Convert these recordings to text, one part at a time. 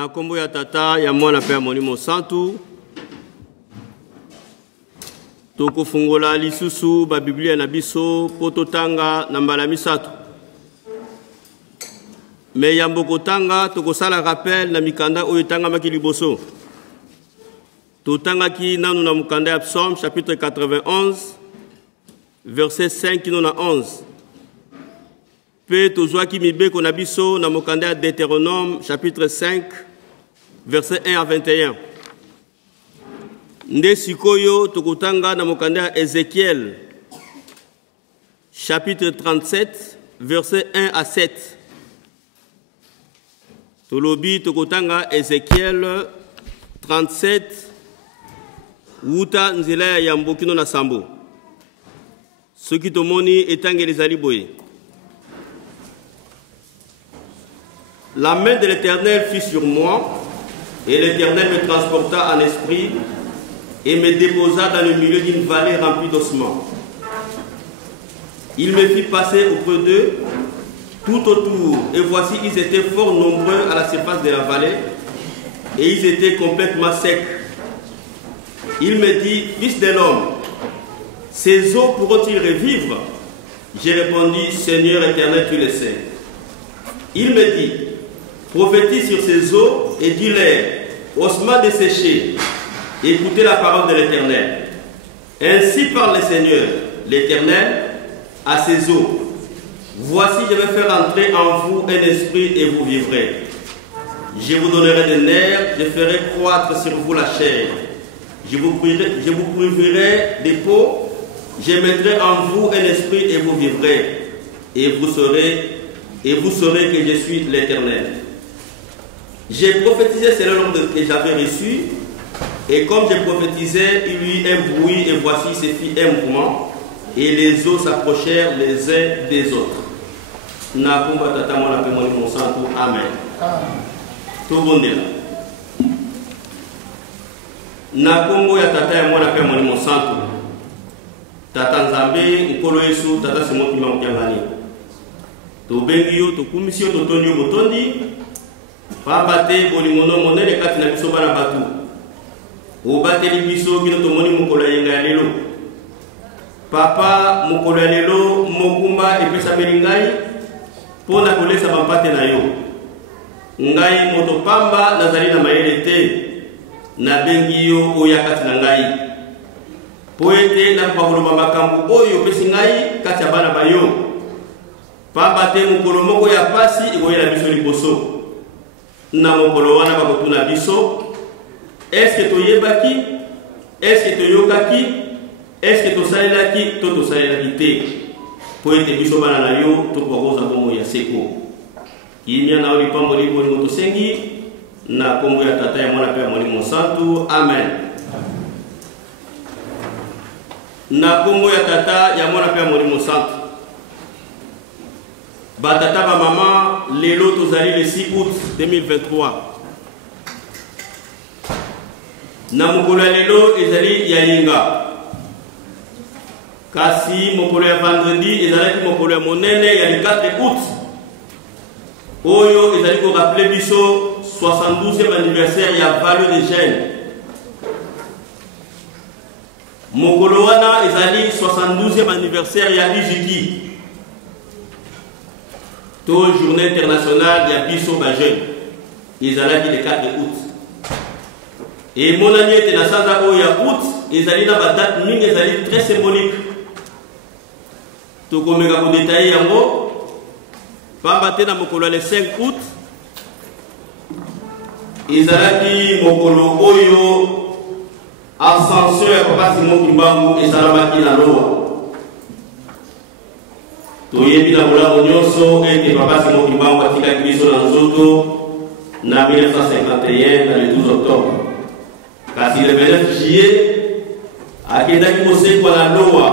Na kombo ya tata ya mwana pe ya Molimo Santu tokofungola lisusu ba Biblia na biso pototanga na mbala misatu. Me yambo kotanga tokosala rappel na mikanda oyo tanga maki liboso. Totanga ki nanu na mukanda ya Psaume chapitre 91 verset 5 kino na 11. Pe tozwa ki mibeko na biso na mukanda ya Deutéronome chapitre 5 verset 1 à 21. Nde sikoyo tokotanga na mukanda ya Ézéchiel chapitre 37 verset 1 à 7. Tolobi tokotanga Ézéchiel 37 wuta nzela ya yambo kino na sambo. Soki tomoni etangeli ezali boye. La main de l'Éternel fut sur moi, et l'Éternel me transporta en esprit et me déposa dans le milieu d'une vallée remplie d'ossements. Il me fit passer auprès d'eux tout autour, et voici, ils étaient fort nombreux à la surface de la vallée, et ils étaient complètement secs. Il me dit, fils de l'homme, ces eaux pourront-ils revivre? J'ai répondu, Seigneur éternel, tu le sais. Il me dit, prophétise sur ces eaux et dis-leur, ossements desséchés, écoutez la parole de l'Éternel. Ainsi parle le Seigneur, l'Éternel, à ces eaux. Voici, je vais faire entrer en vous un esprit et vous vivrez. Je vous donnerai des nerfs, je ferai croître sur vous la chair. Je vous priverai des peaux, je mettrai en vous un esprit et vous vivrez. Et vous saurez que je suis l'Éternel. J'ai prophétisé selon l'ordre que j'avais reçu, et comme j'ai prophétisé, il y eut un bruit, et voici se fit un mouvement, et les eaux s'approchèrent les uns des autres. Nakumba tata mwana pe Molimo Santu, amen. Tout bon là. Nakongo ya tata ya mwana pe Molimo Santu. Tata Nzambe, Nkolo Yesu, tata Simon Pima Mkiangani. Tobengi yo, tokumisi yo, totondi yo, botondi. Papa te bolimono monene kati na biso bana batu. Obateli biso kino tomoni mokolo yenga ya lelo. Papa mokolo ya lelo mokumba epesa melingai pona kolesa bampate na yo. Ngai moto pamba nazali na mayele te. Na bengi yo oya kati na ngai. Poete na pakoloba makambo oyo pesi ngai kati ya bana bayo. Papa te mokolo moko ya pasi ikoyela biso liboso. Na mokolo wana bakotuna biso. Est-ce que toyebaki? Est-ce que toyokaki? Est-ce que tosalelaki? Tosalelaki te. Poete biso bana na yo tokokoza bongo ya seko. Kimia na olipambo libo ni motosengi na kombo ya tata ya mwana pe Molimo Santu. Amen. Na kombo ya tata ya mwana pe Molimo Santu. Batata ba mama lelo tozali le 6 août 2023. Na mokolo ya lelo ezali ya yinga. Kasi mokolo ya vendredi ezali mokolo ya monene ya 4 août. Oyo ezali ko rappeler biso 72e anniversaire ya Vallée des Jeunes. Mokolo wana ezali 72e anniversaire ya Ijiki. Journée internationale ya biso ba jeune. Ezali le 4 août. Et mon année était na sanza oya août, ezali na ba date mingi ezali très symbolique. To komeka ko détailler yango. Pamba te na mokolo le 5 août. Ezali mokolo oyo ascension ya Papa Simon Kimbangu esalamaki na loa. Toyebi na bolamu nyonso ete Papa Simon Kimbangu atikaki biso na nzoto na 1951 na le 12 octobre. Kasi le 29 juillet akendaki kosekwa na loa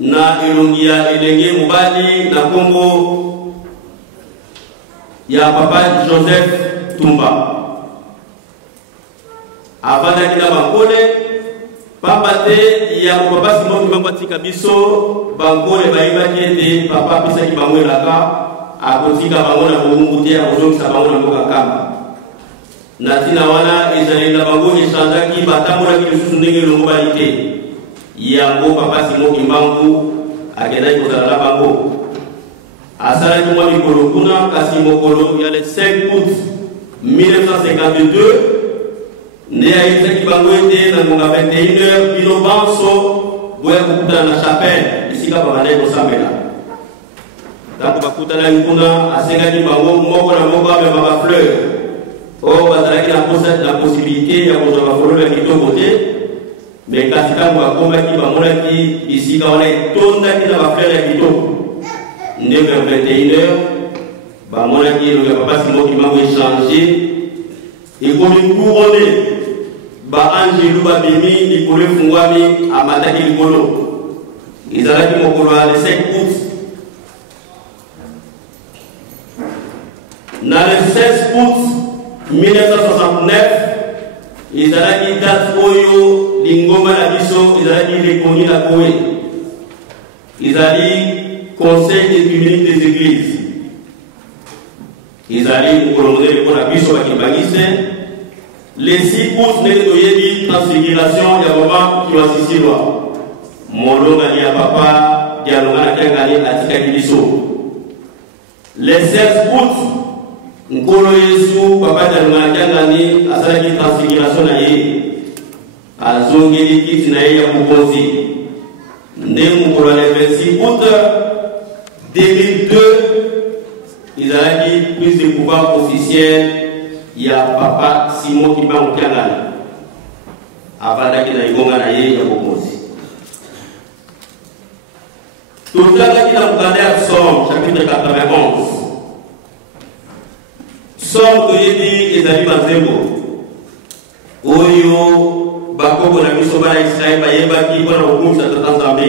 na elongi ya elenge mobali na kombo ya Papa Joseph Tumba. Avandaki na Bankole papa te ya Papa Simon Kimbangu atika biso Bankole bayebaki ete papa apesaki bango elaka akotika bango na bomumbu te akozongisa bango na mboka kamba. natina wana ezali na bango echangeaki batambolaki lisusu ndenge elongo bali te yango papa Simon Kimbangu akendaki kozala na bango asalaki mwa mikolo kuna kasi mokolo ya le 5 août 1952 nde ayebisaki bango ete na ngonga 21h bino banso boya kokutana na chapelle esika babandaki kosambela ntango bakutanaki kuna asengaki bango moko na moko amema bafleur oyo bazalaki na posibilité ya kozwa bafololo ya kitoko te me kasi ntango bakomaki bamonaki bisika wana etondaki na bafleur ya kitoko nde vers 21h bamonaki elongo ya papa Simon Kimbangu échange ekomi couronné baangelu babimi likolo efungwami amataki likolo ezalaki mokolo ya le 5 août na le 16 août 1969 ezalaki date oyo lingomba na biso ezalaki rekoni na koe ezali Conseil écuménique des églises. Ils allaient pour le la biso à Kibangise. Les 6 août, nous avons transfiguration, il y a un moment qui va s'y voir. Mon nom a papa, il y a un moment à Tika Kibiso. Les 16 août, nous avons Yesu, papa de l'Angani, à sa transfiguration, à Zongeli Kitinaï à Mukonzi. Nous avons le 26 août. 2002, ils ont dit prise de pouvoir officiel, il y a papa Simon Kimbangu Kiangani. Avant d'aller dans Igonga Naye, il y a Bokosi. Tout le temps, il y a un Somme, chapitre 91. Somme que j'ai dit, ils arrivent à zéro. Oyo, Bako, Bonabiso, Bala Israël, Bayeba, qui va au Koum, ça te transforme.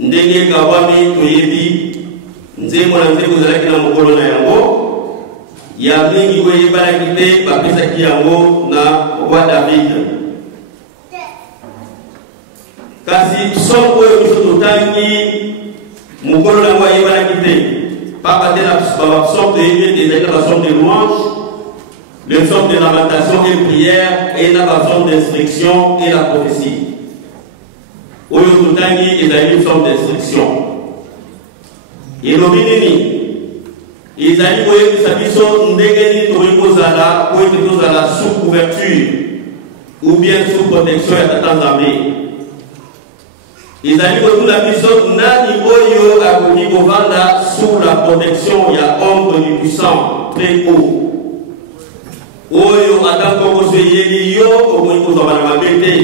Ndenge kawami toyebi nzembo na nzembo zalaki na mokolo na yango ya mingi oyebalaki te bapesaki yango na roi David kasi somo oyo biso totangi mokolo na yango ayebalaki te papa te na basomme toyebi ete ezalaki na basomme de louange le somme de lamentation et prière et na basomme d'instruction et la prophétie. Oyo tutangi ezali une forme d'instruction. Et l'obinini, ezali koyebisa biso ndenge nini tokoki kozala po ete tozala sous couverture ou bien sous protection ya Tata Nzambe. Ezali kotuna biso nani oyo akoki kovanda sous la protection ya ombre du puissant très haut. Oyo ata kokoso eyeli yo okoki kozwa na mabe te.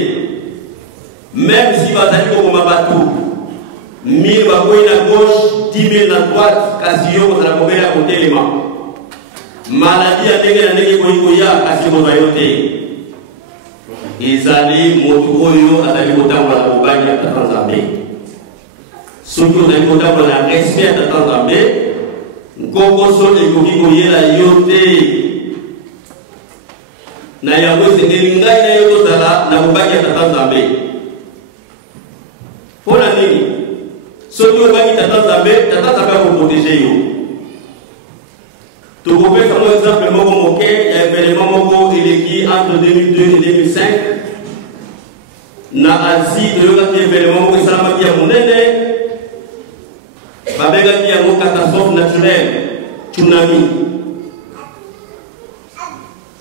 Même si vous avez comme bateau, 1000 bakoui à gauche, 10 000 à droite, Casio, vous avez combien à côté les mains. Maladie à dégainer Koya, Casio, vous avez ôté. Ils allaient Motoyo, à la Mota, à la Compagne, à Tanzambé. Surtout, vous avez Mota, à la respect à Tanzambé. Kokoso et Koya, la Yoté. Nayawe, c'est des lingaï, na Yotala, na Compagne, à Tanzambé. Pour la nuit, ceux qui ont gagné Tata Nzambe pour protéger eux. Tu peux faire un exemple, il y a un événement qui entre 2002 et 2005. Na Asie, il y a un événement qui est à Monene. Il y a une catastrophe naturelle, tsunami.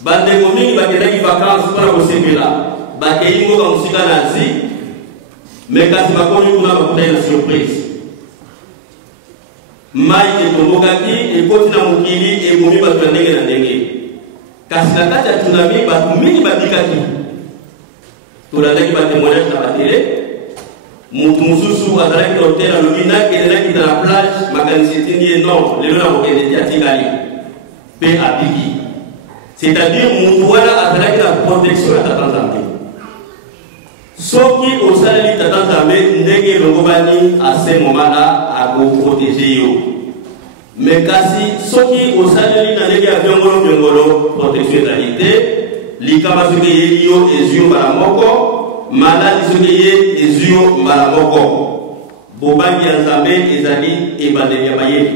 Bande Gomi, il y a des vacances pour la Sévilla. Il y a une Asie. Mais quand tu vas connaître une surprise, Maï et Tomogaki et Kotina Mukili et Moumi Batouandenge na Ndenge. Kasi la kati ya tsunami batu mingi babikaki. Tolandaki ba témoignage na télé. Mutu mususu azalaki hotel à Lubina kelelaki dans la plage makanisi tindi non lelo na kokende tiatikali pe abiki. C'est-à-dire mutu wana azalaki na protection ya Tata Nzambe. Soki osaleli Tata Nzambe ndenge longobani à ce moment-là à vous protéger yo. Mais kasi soki osaleli na ndenge ya viongolo protection d'alité likama soki ye yo ezio balamoko maladi soki ye ezio balamoko bobangi ya Nzambe ezali ebandeli ya bayeli.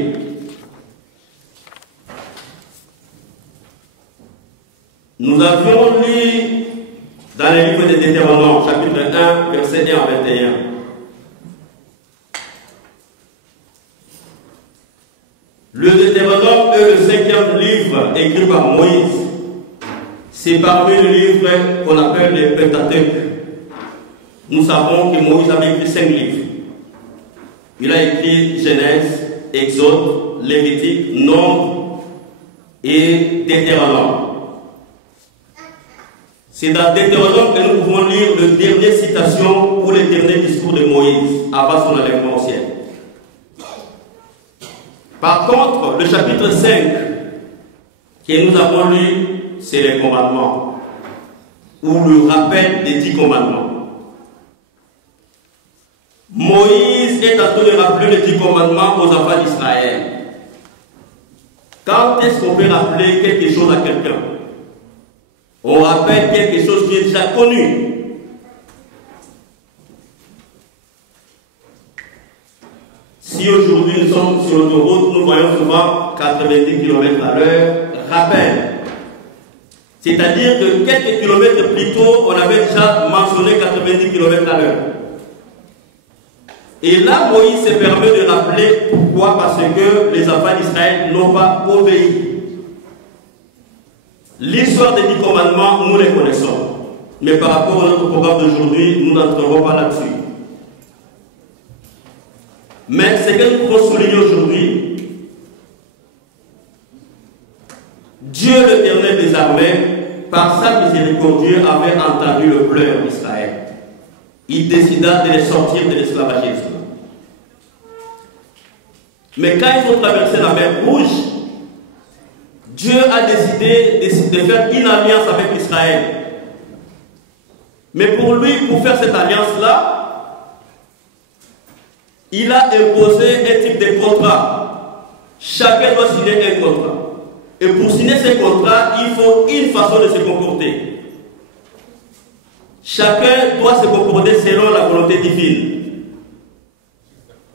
Nous avions lu dans le livre de Deutéronome, chapitre 1, verset 1 à 21. Le Deutéronome est le 5e livre écrit par Moïse. C'est parmi les livres qu'on appelle les Pentateuque. Nous savons que Moïse avait écrit 5 livres. Il a écrit Genèse, Exode, Lévitique, Nombre et Deutéronome. C'est dans Deutéronome que nous pouvons lire les dernières citations ou les derniers discours de Moïse avant son enlèvement au ciel. Par contre, le chapitre 5 que nous avons lu, c'est les commandements, ou le rappel des 10 commandements. Moïse est en train de rappeler les 10 commandements aux enfants d'Israël. Quand est-ce qu'on peut rappeler quelque chose à quelqu'un? On rappelle quelque chose qui est déjà connu. Si aujourd'hui nous sommes sur l'autoroute, nous voyons souvent 90 km à l'heure, rappel. C'est-à-dire que quelques kilomètres plus tôt, on avait déjà mentionné 90 km à l'heure. Et là, Moïse se permet de rappeler pourquoi, parce que les enfants d'Israël n'ont pas obéi. L'histoire des 10 commandements, nous les connaissons. Mais par rapport à notre programme d'aujourd'hui, nous n'entrerons pas là-dessus. Mais ce que nous pouvons souligner aujourd'hui, Dieu l'Éternel des armées, par sa miséricorde, avait entendu le pleur d'Israël. Il décida de les sortir de l'esclavagisme. Mais quand ils ont traversé la mer Rouge, Dieu a décidé de faire une alliance avec Israël. Mais pour lui, pour faire cette alliance-là, il a imposé un type de contrat. Chacun doit signer un contrat. Et pour signer ce contrat, il faut une façon de se comporter. Chacun doit se comporter selon la volonté divine.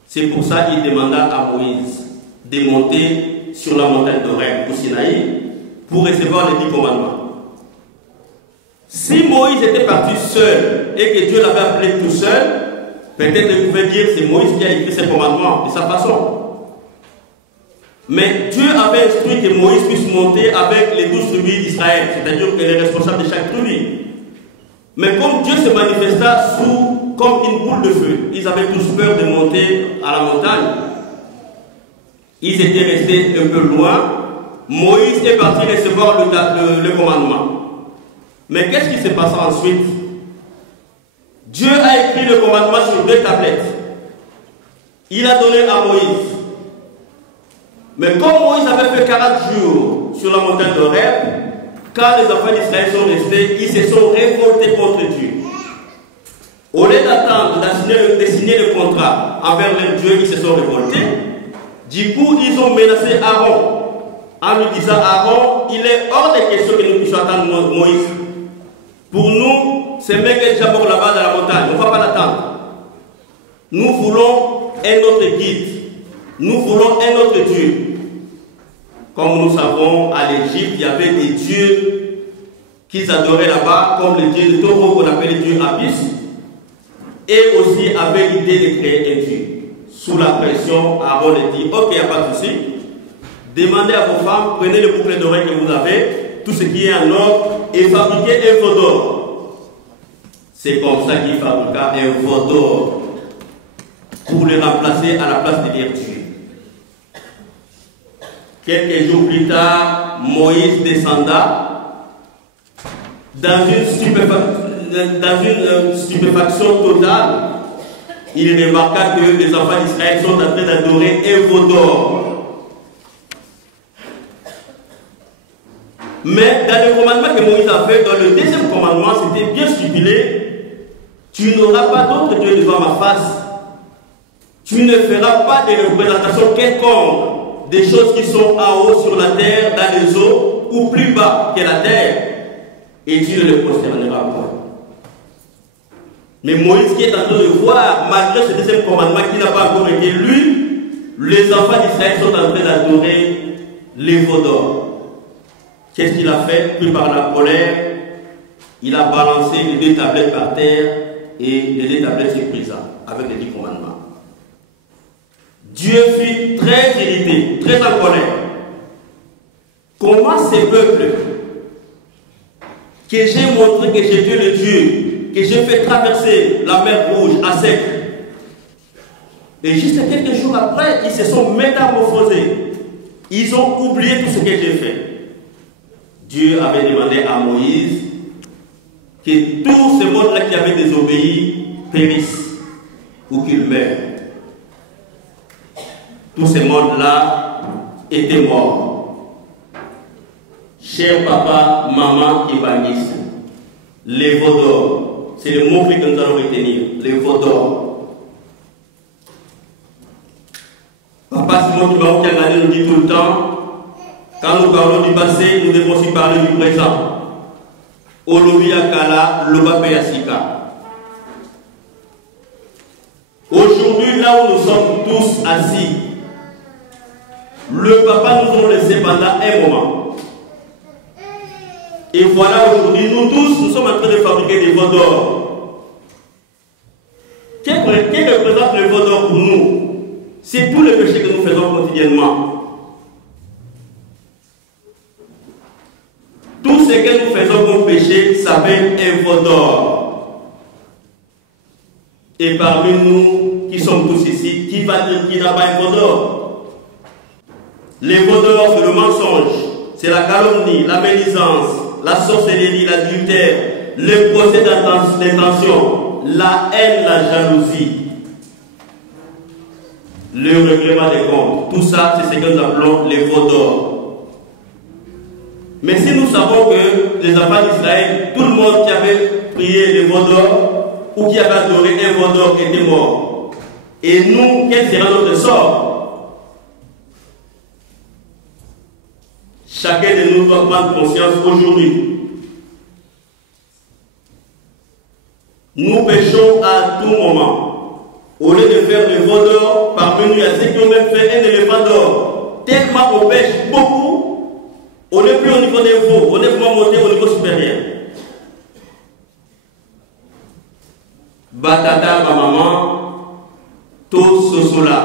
C'est pour ça qu'il demanda à Moïse de monter sur la montagne d'Horeb, au Sinaï, pour recevoir les 10 commandements. Si Moïse était parti seul et que Dieu l'avait appelé tout seul, peut-être qu'il pouvait dire que c'est Moïse qui a écrit ces commandements de sa façon. Mais Dieu avait instruit que Moïse puisse monter avec les 12 tribus d'Israël, c'est-à-dire que les responsables de chaque tribu. Mais comme Dieu se manifesta comme une boule de feu, ils avaient tous peur de monter à la montagne. Ils étaient restés un peu loin. Moïse est parti recevoir le commandement. Mais qu'est-ce qui s'est passé ensuite? Dieu a écrit le commandement sur 2 tablettes. Il a donné à Moïse. Mais comme Moïse avait fait 40 jours sur la montagne d'Horeb, quand les enfants d'Israël sont restés, ils se sont révoltés contre Dieu. Au lieu d'attendre de signer le contrat envers leur Dieu, ils se sont révoltés. Du coup, ils ont menacé Aaron en lui disant: Aaron, il est hors de question que nous puissions attendre Moïse. Pour nous, ce mec est déjà mort là-bas dans la montagne, on ne va pas l'attendre. Nous voulons un autre guide. Nous voulons un autre Dieu. Comme nous savons, à l'Égypte, il y avait des dieux qu'ils adoraient là-bas, comme le dieu de taureau qu'on appelle le dieu Apis, et aussi avait l'idée de créer un dieu. Sous la pression, Aaron a dit: ok, il n'y a pas de souci. Demandez à vos femmes, prenez le bouclier d'oreille que vous avez, tout ce qui est en or, et fabriquez un veau d'or. C'est comme ça qu'il fabriqua un veau d'or pour le remplacer à la place de leur Dieu. Quelques jours plus tard, Moïse descenda dans une stupéfaction totale. Il remarqua que les enfants d'Israël sont en train d'adorer un veau d'or. Mais dans le commandement que Moïse a fait, dans le 2e commandement, c'était bien stipulé: tu n'auras pas d'autre Dieu devant ma face. Tu ne feras pas de représentation quelconque des choses qui sont en haut sur la terre, dans les eaux, ou plus bas que la terre, et tu ne le prosterneras point. Mais Moïse, qui est en train de voir, malgré ce 2e commandement qui n'a pas encore été lu, les enfants d'Israël sont en train d'adorer les veaux d'or. qu'est-ce qu'il a fait? Pris par la colère, il a balancé les 2 tablettes par terre et les 2 tablettes se brisa avec les 10 commandements. Dieu fut très irrité, très en colère. Comment ces peuples que j'ai montré que j'étais le Dieu, que j'ai fait traverser la mer Rouge à sec, et juste quelques jours après, ils se sont métamorphosés. Ils ont oublié tout ce que j'ai fait. Dieu avait demandé à Moïse que tous ces mondes-là qui avaient désobéi périssent ou qu'ils meurent. Tous ces mondes-là étaient morts. Cher papa, maman, évangéliste, les veaux d'or, c'est le mot que nous allons retenir, les veaux d'or. Papa Simon Kimao Kiangani nous dit tout le temps, quand nous parlons du passé, nous devons aussi parler du présent. Olobi Akala, Loba Peyasika. Aujourd'hui, là où nous sommes tous assis, le papa nous a laissé pendant un moment. Et voilà, aujourd'hui, nous tous, nous sommes en train de fabriquer des veaux d'or. Qu'est-ce que représente le veau d'or pour nous? C'est tout le péché que nous faisons quotidiennement. Tout ce que nous faisons comme péché s'appelle un veau d'or. Et parmi nous, qui sommes tous ici, qui va dire qu'il n'a pas un veau d'or? Les veaux d'or, c'est le mensonge, c'est la calomnie, la médisance, la sorcellerie, l'adultère, le procès d'intention, la haine, la jalousie, le règlement des comptes. Tout ça, c'est ce que nous appelons les veaux d'or. Mais si nous savons que les enfants d'Israël, tout le monde qui avait prié les veaux d'or ou qui avait adoré un veau d'or était mort, et nous, quel sera notre sort? Chacun de nous doit prendre conscience aujourd'hui. Nous péchons à tout moment. Au lieu de faire le veau d'or, parmi nous, il y a ceux qui ont même fait un éléphant d'or. Tellement on pêche beaucoup, on n'est plus au niveau des veaux, on est vraiment monté au niveau supérieur. Batata, ma maman, tout ce cela.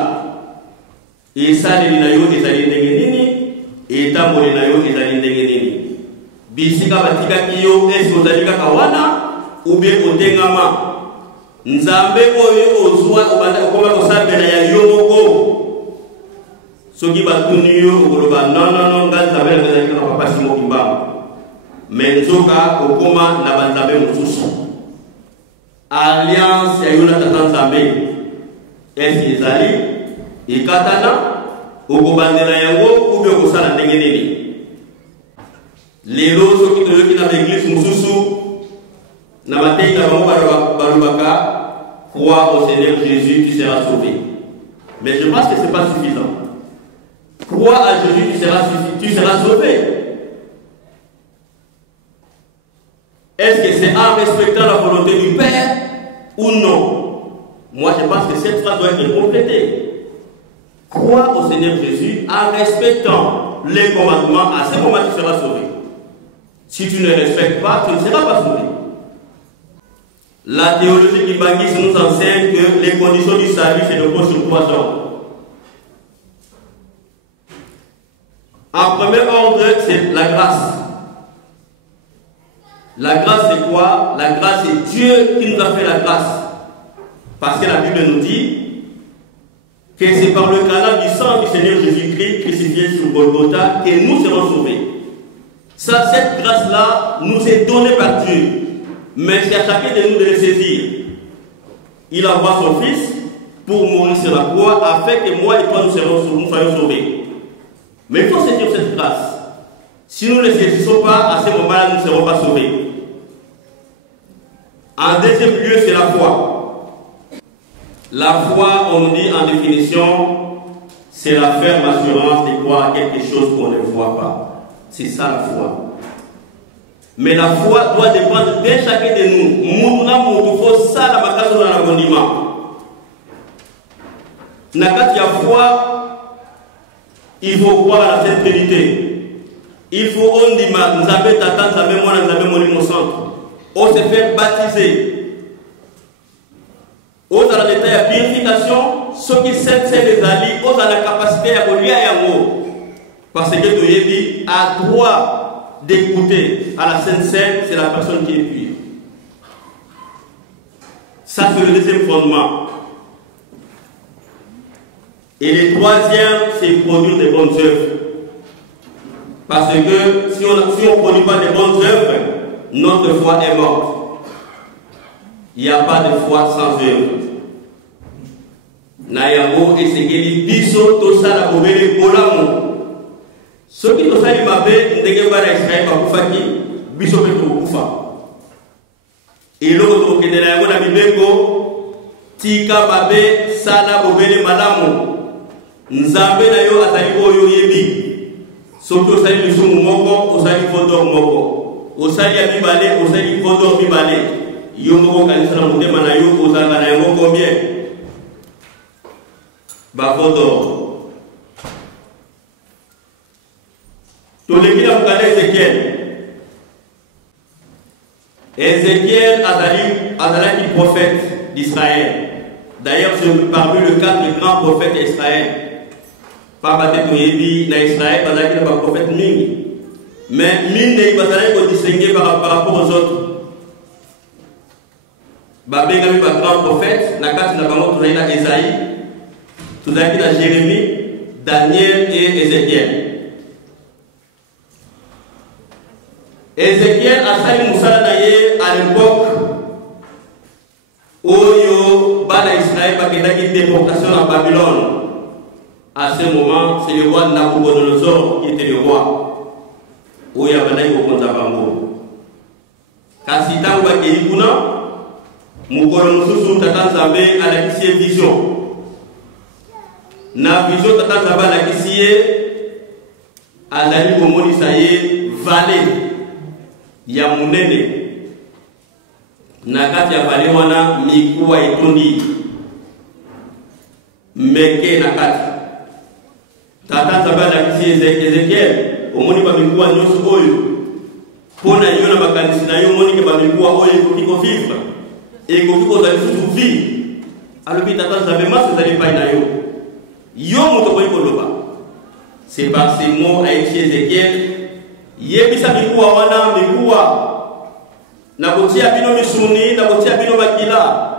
Et ça, les linayo, les alindengenini, et ta molinayo, les alindengenini. Bisika batika kiyo, est-ce que vous kawana, ou bien au tengama. Nzambe oyo ozwa obanda okoma kosambela ya yo moko soki batuni yo okoloba non nga nzambe na papa Simon Kimbangu mais nzoka okoma na banzambe mosusu alliance ya yo na tata nzambe esi ezali ekatana okobandela yango ube okosala ndenge nini lelo soki toyoki na l'église mosusu na matei na bango balobaka crois au Seigneur Jésus, tu seras sauvé. Mais je pense que ce n'est pas suffisant. Crois à Jésus, tu seras sauvé. Est-ce que c'est en respectant la volonté du Père ou non? Moi, je pense que cette phrase doit être complétée. Crois au Seigneur Jésus en respectant les commandements. À ce moment, tu seras sauvé. Si tu ne respectes pas, tu ne seras pas sauvé. La théologie kimbangiste nous enseigne que les conditions du salut se reposent sur 3 ordres. En premier ordre, c'est la grâce. La grâce, c'est quoi? La grâce, c'est Dieu qui nous a fait la grâce. Parce que la Bible nous dit que c'est par le canal du sang du Seigneur Jésus-Christ crucifié sur Golgotha que nous serons sauvés. Ça, cette grâce-là nous est donnée par Dieu. Mais c'est à chacun de nous de le saisir. Il envoie son Fils pour mourir sur la croix afin que moi et toi nous soyons sauvés. Mais il faut saisir cette grâce. Si nous ne le saisissons pas, à ce moment-là, nous ne serons pas sauvés. En deuxième lieu, c'est la foi. La foi, on nous dit en définition, c'est la ferme assurance de croire à quelque chose qu'on ne voit pas. C'est ça la foi. Mais la foi doit dépendre de chacun de nous. Il faut ça la bagasse dans l'abondiment. Nakati ya foi, il faut croire à la Sainte Trinité. il faut on dit nous avons tata, nous avons moi, nous avons mon centre. On se fait baptiser. On a l'état de purification, ceux qui s'aident les alliés, on a la capacité à relier à Yango. Parce que Toyebi a droit d'écouter à la Sainte Seine, c'est la personne qui est pure. Ça, c'est le deuxième fondement. Et le troisième, c'est produire des bonnes œuvres. Parce que si on ne produit pas des bonnes œuvres, notre foi est morte. Il n'y a pas de foi sans œuvre. Nayango et Segeli, Biso, Tosa, la Bobele, Bolamo. Ceux qui ont fait Mabé, Ndegeba, Israël, Bakoufaki, Biso, Petro, et l'autre qui est de la Bibeko, Tika, Mabé, Sala, Bobele, Malamu. Nzambe na yo azali oyo yebi. Soki osali lisumu moko, osali vodor moko. Osali ya mibale, osali vodor mibale. Yo moko kanisa na motema na yo, ozanga na yango combien? Ba vodor. Toleki na mukala Ezekiel. Ezekiel azalaki prophète d'Israël. D'ailleurs, c'est parmi les 4 grands prophètes d'Israël. Pas battre Toyebi na Israël, parce qu'il n'y a pas de prophète Ming. Mais Ming n'est pas distingué par rapport aux autres. Babé n'a pas grand prophète, na carte n'a pas montré Esaïe, tout à Jérémie, Daniel et Ézéchiel. Ézéchiel a fait Moussa Naye à l'époque où Bala Israël a fait une déportation à Babylone. À ce moment, c'est le roi Nabucodonosor qui était le roi. Où il y a un Konzabango. Kasita ou Bakeikuna, Mukoronosusu Tatanzabe à la kissie vision. Na vision Tatanzabe à la kissie, Azali Komoni Saye, vallée. Yamunene. Nakati ya vallée wana mikuwa etondi. Meke nakati. Tata Zabala kisi Ezekiel, omoni bamikuwa nyoso oyo. Pona yona makanisi na yo moni ke bamikuwa oyo kiko vivre. Et kiko za susu vie. Alobi tata Zabema se zali pai na yo. Yo moto ko ikoloba. C'est par ces mots à Ezekiel. Yebisa mikuwa wana mikuwa. Na kotia bino misuni, na kotia bino makila.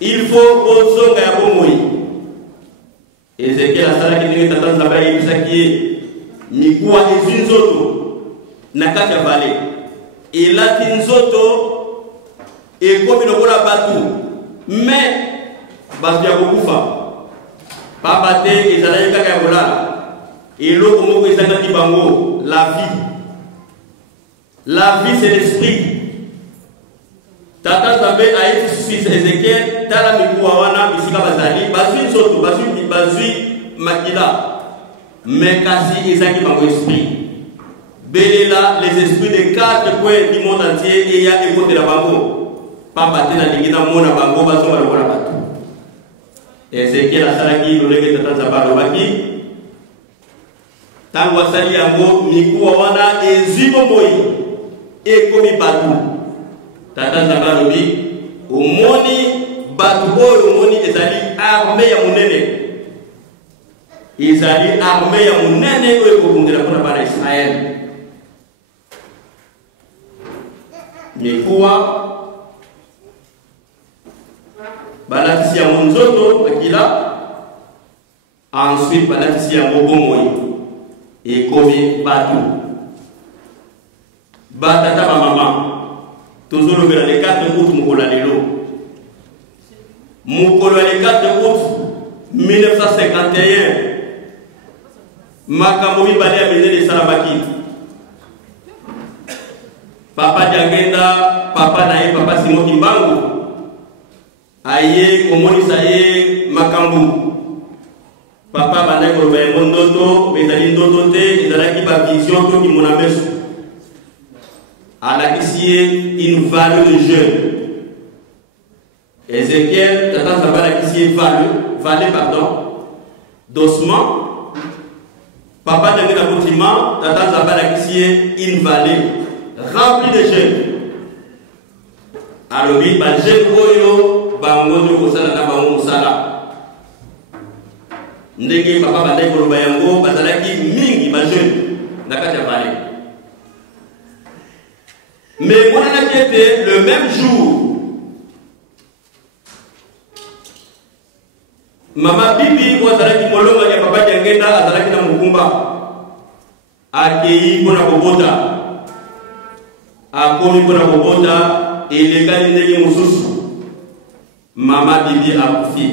Il faut bozonga ya bomoi. Ezekiel asala kinenge tata Zabala yebisaki mikuwa ezinzoto na kati ya vale. Elati nzoto ekomi lokola batu. Mais batu ya kokufa. Papa te ezalaki kaka ya kolala. Eloko moko ezangaki bango la vie. La vie c'est l'esprit. Tata Zabé a été suivi Ezekiel, tala mikuwa wana bisika bazali, bazui nzoto, bazui makila. Mais kasi ezaki bango esprit. Belela les esprits des 4 coins du monde entier et ya écouté la bango. Papa te na lingina mona bango bazonga lokola batu. Ezekiel asalaki lolenge tata Zabé lobaki. Tango asali yango mikuwa wana ezimo moi ekomi batu. Tata Zabé lobi omoni batu oyo omoni ezali armée ya munene. Ezali armée ya munene oyo kokundela pona bana Israël. Mikuwa balatisi yango nzoto bakila. Ensuite balatisi yango bomoi ekomi batu. Batata ba mama. Toujours le 4 août Moukola Lelo. Moukola le 4 août 1951. Makamobi Bale a mené les Salabaki. Papa Diagenda, Papa Naye, Papa Simon Kimbangu. Aye, Komoni Saye, Makambu. Papa Banaye Robert Mondoto, Bezali Ndotote, Ezalaki ba vision to ki monameso. À la qui une valeur de jeune. Ézéchiel, Tata Zabala qui est valeur, pardon, d'ossement. Papa n'a pas bâtiment, tata Zabala qui est une vallée remplie de jeunes. Alors, il y a des jeunes qui ont des ndenge papa bandai koloba yango bazalaki mingi ba jeune na kati ya vallée. Mais moi na était le même jour mama bibi ko azalaki molonga ya papa jangenda azalaki na mukumba akei kona kobota akomi kona kobota elekali ndenge mususu mama bibi akufi.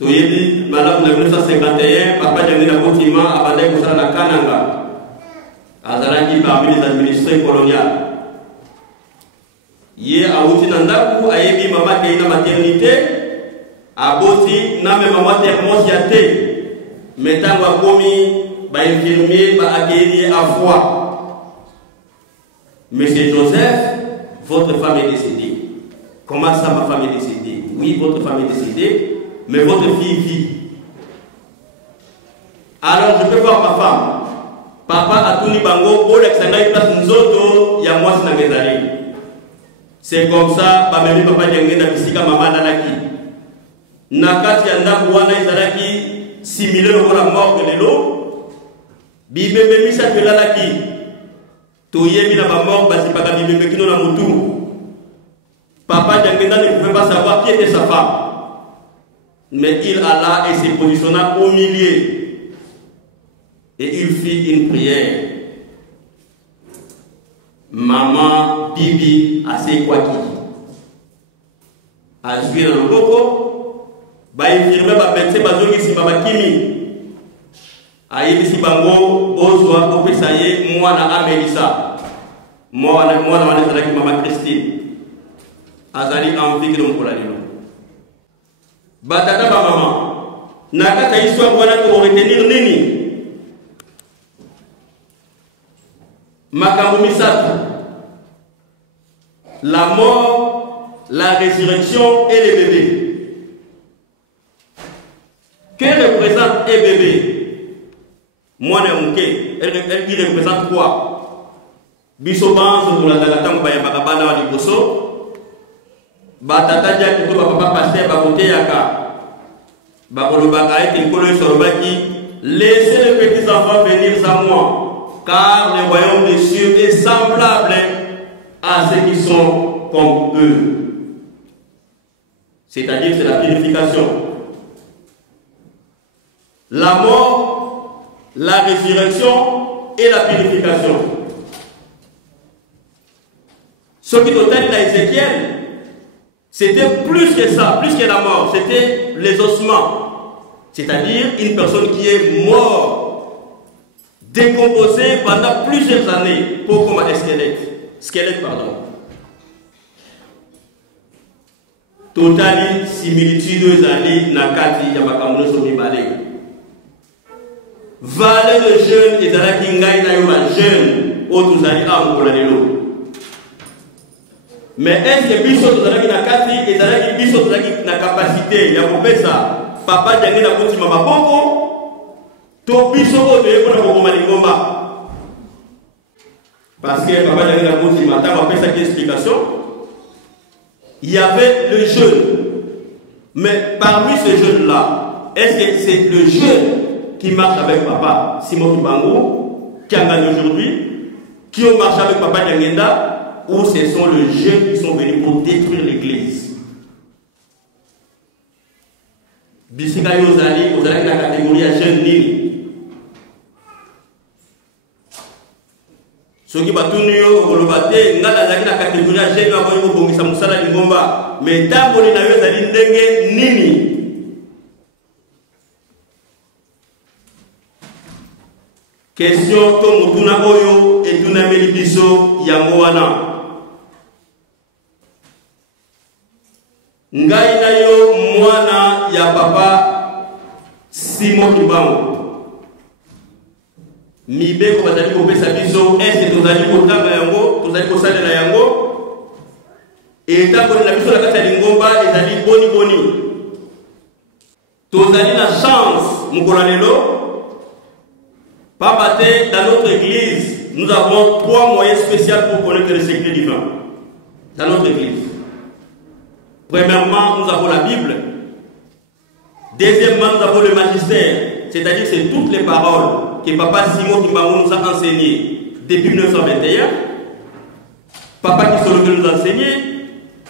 Toyebi madame de 1951 papa Djangina Boutima abandai kosala na Kananga azalaki parmi les administrés coloniales. Ye awuti na ndaku ayebi mama kei na maternité aboti na me mama thermos ya te metango akomi ba infirmier ba akei à froid. Monsieur Joseph, votre femme est décédée. Comment ça ma femme est décédée? Oui, votre femme est décédée. Mais votre fille vit. Alors je peux voir ma femme. Papa a tout bango pour l'examen place nzoto ya moi na ngezali. C'est comme ça ba memi papa ngenda bisika mama nalaki. Nakati ya ndaku wana izalaki similaire pour la mort de lelo. Bibembe misa pelalaki. Toyebi na ba mort basi paka bibembe kino na mutu. Papa ngenda ne pouvait pas savoir qui était sa femme. Mais il alla et se positionna au milieu. Et il fit une prière. Maman, Bibi, assez quoi qui a joué dans le boko. Ba infirmier ba médecin ba zongi si baba kimi. Ayebi si bango bozwa opesa ye mwana Amelissa. Mwana wana zalaki mama Christine. Azali envie que l'on lelo. Batata ba maman nakata histoire wana to retenir nini makambo misatu: la mort, la résurrection et les bébés. Que représente un bébé? Moi elle représente quoi? Biso banzo la tango ba ya bakabana wa liboso batata dia to papa pasteur ba côté yaka ba kolobaka ete kolo sorobaki laissez les petits enfants venir à moi car le royaume des cieux est semblable à ceux qui sont comme eux. C'est-à-dire c'est la purification, la mort, la résurrection et la purification. Ce qui totalise à Ézéchiel, c'était plus que ça, plus que la mort, c'était les ossements. C'est-à-dire une personne qui est morte, décomposée pendant plusieurs années, pour comme un squelette, pardon. Totali similitude ali nakati ya makambo so mibale. Vale de jeune ezalaki ngai na yo ba jeune o tozali amokola lelo. Mais est-ce que biso tozalaki na kati ezalaki biso tozalaki na capacité ya kopesa papa jangi na kotima maboko to biso o toye kona kokoma lingomba? Parce que papa jangi na kotima ntango apesaki explication, il y avait le jeune. Mais parmi ce jeune-là, est-ce que c'est le jeune qui marche avec papa Simon Kibango, qui a gagné aujourd'hui, qui ont marché avec papa Nyangenda, ou ce sont les jeunes qui sont venus pour détruire l'église? Bisika Yozali, vous avez la catégorie à jeune nil. Ce qui va tourner au Golobate, n'a la catégorie à jeune, va vous bongisa musala lingomba. Mais tant qu'on est dans le ndenge nini. Question to mutuna oyo etuna melibiso yango wana. Ngai na yo mwana ya papa Simon Kibango. Mibeko bazali kopesa biso est tozali kotanga yango, tozali kosalela yango. Et tant qu'on a biso la kati ya lingomba ezali boni boni. Tozali na chance Mukolalelo, Papate, dans notre église, nous avons 3 moyens spéciaux pour connaître le secret divin. Dans notre église. Premièrement, nous avons la Bible. Deuxièmement, nous avons le magistère. C'est-à-dire que c'est toutes les paroles que Papa Simon Kimbangu nous a enseignées depuis 1921. Papa Kisoloke nous a enseigné.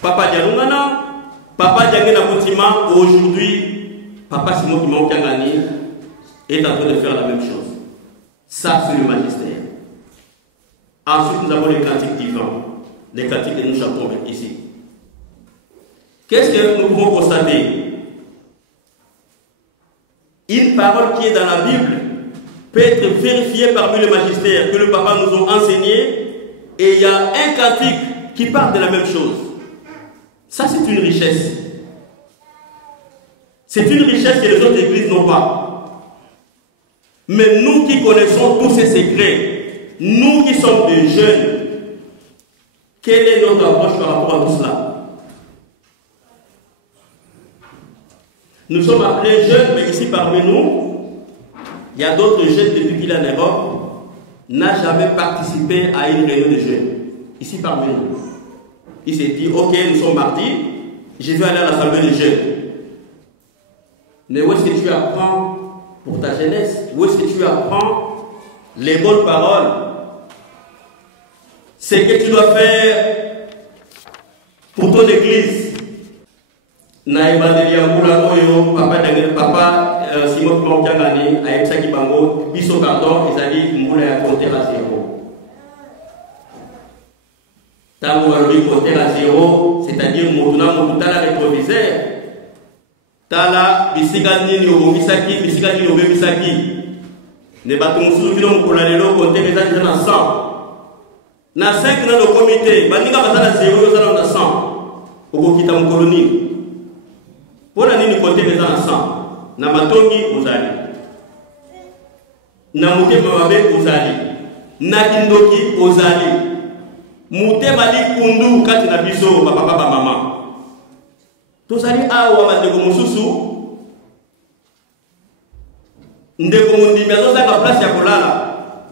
Papa Dialungana. Papa Diangena Koutima. Aujourd'hui, Papa Simon Kimbangu Kiangani est en train de faire la même chose. Ça, c'est le magistère. Ensuite, nous avons les cantiques divins. Les cantiques que nous chantons ici. Qu'est-ce que nous pouvons constater? Une parole qui est dans la Bible peut être vérifiée parmi le magistère que le papa nous a enseigné, et il y a un cantique qui parle de la même chose. Ça, c'est une richesse. C'est une richesse que les autres églises n'ont pas. Mais nous qui connaissons tous ces secrets, nous qui sommes des jeunes, quelle est notre approche par rapport à tout cela? Nous sommes appelés jeunes, mais ici parmi nous, il y a d'autres jeunes depuis qu'il est en Europe, n'a jamais participé à une réunion de jeunes. Ici parmi nous. Il s'est dit, ok, nous sommes partis, je vais aller à l'assemblée des jeunes. Mais où est-ce que tu apprends pour ta jeunesse? Où est-ce que tu apprends les bonnes paroles? Ce que tu dois faire pour ton église. Naïbadeli Amboula Oyo, papa Simon Kiangani, Aïpsa Kibango, Bisso pardon, Ezali Mboula ya compter à 0. Tango Walori compter à 0, c'est-à-dire Moutuna Moutala rétroviseur. Tala, Bisiga Nini Obisaki, Bisiga Nini Obisaki. Ne batum Soukino Moukolalelo, compter les gens à 100. Na 5 dans le comité, Bandika Batala 0, ils sont à 100. Okokita Moukoloni. Pour la ligne côté des enfants, na matongi uzali, na mute mawabe uzali, na kindoki uzali, mute mali kundu kati na biso papa mama. Tozali awa bandeko mususu, ndeko mundi mezo za place ya kolala,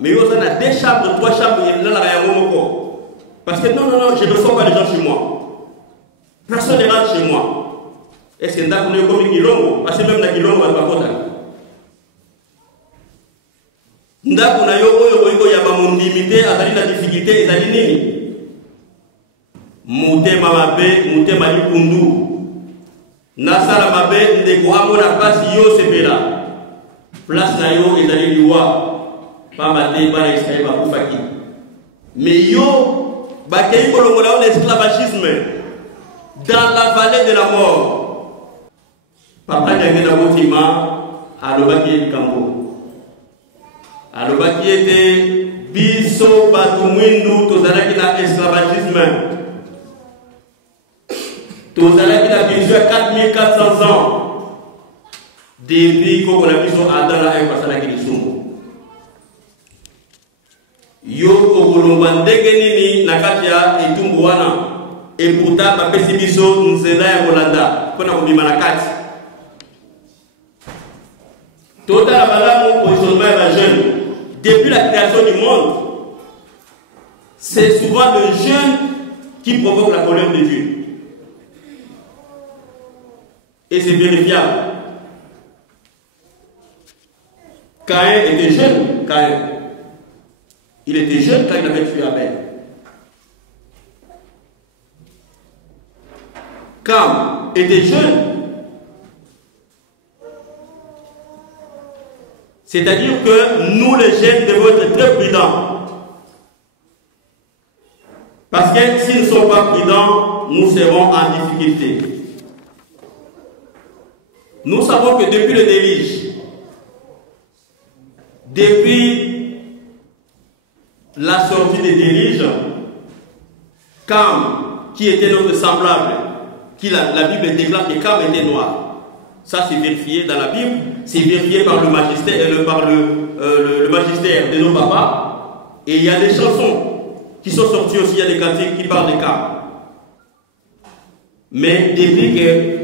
mais yo za na 2 chambres, 3 chambres ya la ya momoko. Parce que non, je ne reçois pas les gens chez moi. Personne ne rentre chez moi. Est-ce que nous avons commis Kilongo? Parce que même dans Kilongo, on ne va pas voter. Nous avons des difficultés, des alignés. Mouté Mamabe, Mouté Malikundu. Nasala Mabe, Ndeko Amona Pass, Yo Sepela. Place Nayo et Zali Liwa. Pamate, Bala Israël, Bakoufaki. Mais Yo, Bakei Kolongola, l'esclavagisme dans la vallée de la mort. Papa Diangena Koutima, Alobaki Kambo. Alobaki était Biso Batumwindu, Tozalaki na esclavagisme. Tozalaki na biso 4400 ans. Depuis qu'on a biso Adana et Pasalaki Lissungu. Yo Okolongwa ndenge nini nakatia etumbuana. Et pourtant, Papa Sibiso Nzela ya Kolanda. Kona kubima na kati. Total la positionnement de la jeune, depuis la création du monde, c'est souvent le jeune qui provoque la colère de Dieu. Et c'est vérifiable. Caïn était jeune, Caïn. Il était jeune quand il avait tué Abel. Cam était jeune. C'est-à-dire que nous, les jeunes, devons être très prudents. Parce que s'ils ne sont pas prudents, nous serons en difficulté. Nous savons que depuis le déluge, depuis la sortie des déluges, Cam, qui était notre semblable, la Bible déclare que Cam était noir. Ça, c'est vérifié dans la Bible, c'est vérifié par le magistère, par le magistère de nos papas. Et il y a des chansons qui sont sorties aussi, il y a des cantiques qui parlent de Cam. Mais depuis que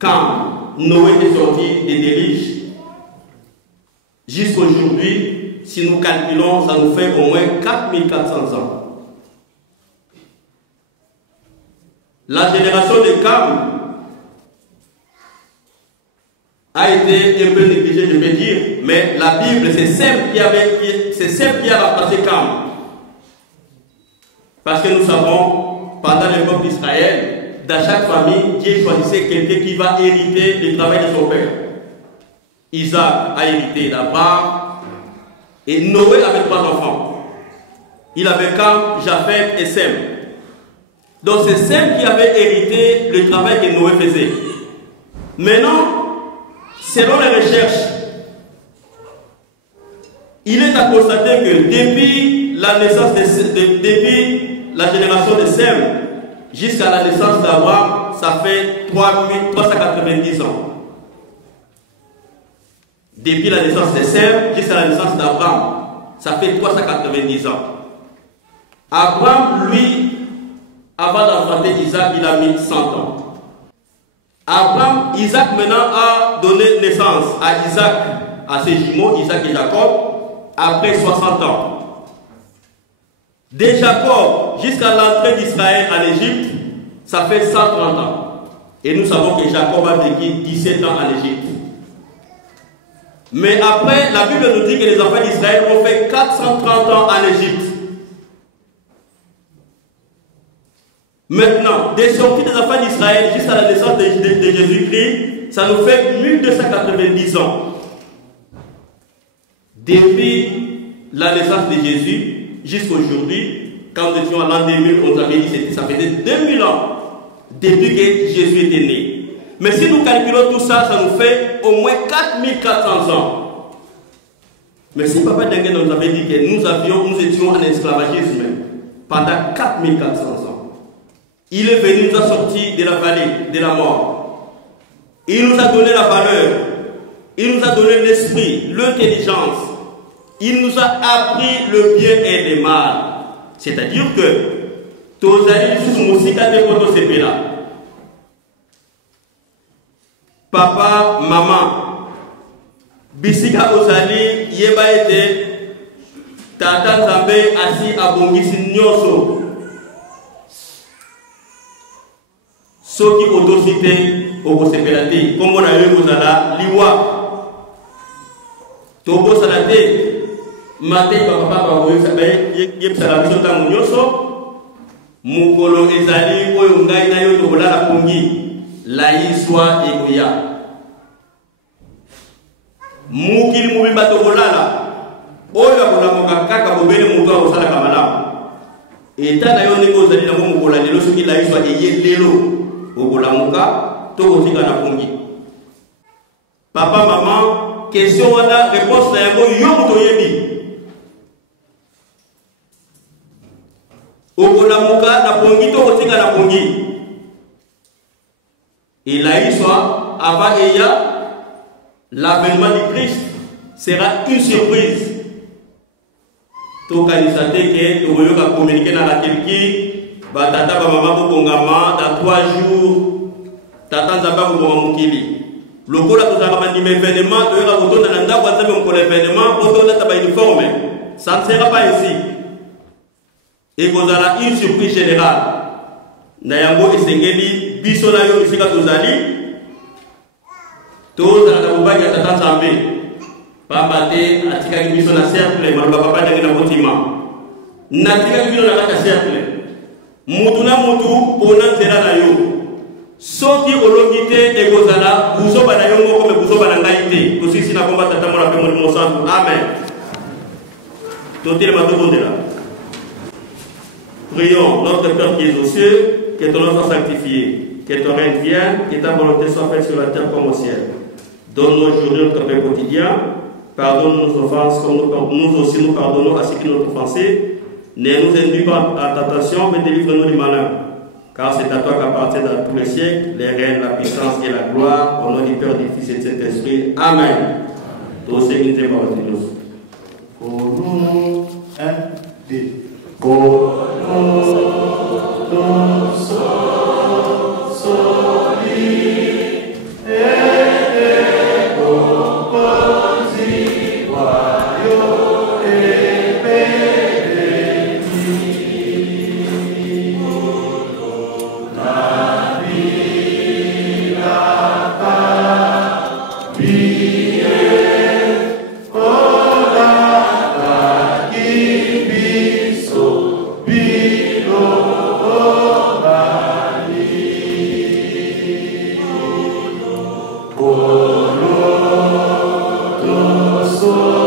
quand Noé est sorti des déluges, jusqu'à aujourd'hui, si nous calculons, ça nous fait au moins 4400 ans. La génération de Cam a été un peu négligée, je vais dire, mais la Bible, c'est Sem qui a remplacé Cam. Parce que nous savons, pendant l'époque d'Israël, dans chaque famille, Dieu choisissait quelqu'un qui va hériter le travail de son père. Isaac a hérité d'Abraham, et Noé avait 3 enfants. Il avait Cam, Japheth et Sem. Donc c'est Sem qui avait hérité le travail que Noé faisait. Maintenant, selon les recherches, il est à constater que depuis la naissance depuis la génération de Sem jusqu'à la naissance d'Abraham, ça fait 390 ans. Depuis la naissance de Sem jusqu'à la naissance d'Abraham, ça fait 390 ans. Abraham, lui, avant d'enfanter Isaac, il a mis 100 ans. Isaac maintenant a donné naissance à Isaac, à ses jumeaux, Isaac et Jacob, après 60 ans. De Jacob jusqu'à l'entrée d'Israël en Égypte, ça fait 130 ans. Et nous savons que Jacob a vécu 17 ans en Égypte. Mais après, la Bible nous dit que les enfants d'Israël ont fait 430 ans en Égypte. Maintenant, des sorties des enfants d'Israël jusqu'à la naissance de Jésus-Christ, ça nous fait 1290 ans. Depuis la naissance de Jésus jusqu'à aujourd'hui, quand nous étions en l'an 2000, on avait dit que ça faisait 2000 ans depuis que Jésus était né. Mais si nous calculons tout ça, ça nous fait au moins 4400 ans. Mais si Papa Dengue nous avait dit que nous étions en esclavagisme pendant 4400 ans, il est venu, nous a sortis de la vallée de la mort. Il nous a donné la valeur. Il nous a donné l'esprit, l'intelligence. Il nous a appris le bien et le mal. C'est-à-dire que tous les sous là. Papa, maman, bisika ozali yeba ete tata Nzambe asi abongisi nyoso. Soki autocité au Bosepelate, comme on a eu aux ala liwa. Tobo salate, maté papa yep salabiso tamunyoso, mukolo ezali oyo ngai na yo tobola la pongi, la iswa egoya. Mukili mubimba tobola la, oyo akola mokakaka bobele mutu akosala kamalamu. Eta na yo ndenge ozali na mukola lelo soki la iswa eye lelo. Papa, maman, question wana, réponse na yango yo toyebi. Okolamuka na pongi to kotika na pongi. Et la histoire, avant l'avènement du Christ sera une surprise. Tokanisate ke toyoka communiquer na la quelqu'un. Tata maman bokongama dans 3 jours tata nzamba bokongama mokili lokola tozalaka bandima événement toyoka kotonda na ndako nzambe mokolo événement otolata ba uniforme, ça ne sera pas ainsi. Ekozala une surprise générale na yango esengeli biso na yo esika tozali tozala na bobaki ya tata nzambe pamba te atikaki biso na cercle maloba papa ndenge na motima natikaki biso na kati ya cercle mutu na mutu pona nzela na yo soki olongi te ekozala buzoba na yo moko me buzoba na ngai te tosisi na komba tata mona mpe molimo santu amen totelema tokondela. Prions notre Père qui est aux cieux, que ton nom soit sanctifié, que ton règne vienne, que ta volonté soit faite sur la terre comme au ciel. Donne-nous aujourd'hui notre pain quotidien, pardonne nos offenses comme nous aussi nous pardonnons à ceux qui nous ont offensés. Ne nous induis pas à tentation, mais délivre-nous du malin. Car c'est à toi qu'appartiennent dans tous les siècles les règnes, la puissance et la gloire, au nom du Père, du Fils et du Saint-Esprit. Amen. Tous ces qui nous parlent de nous. Pour nous, un, deux. Pour nous sommes solides et composés. Soso.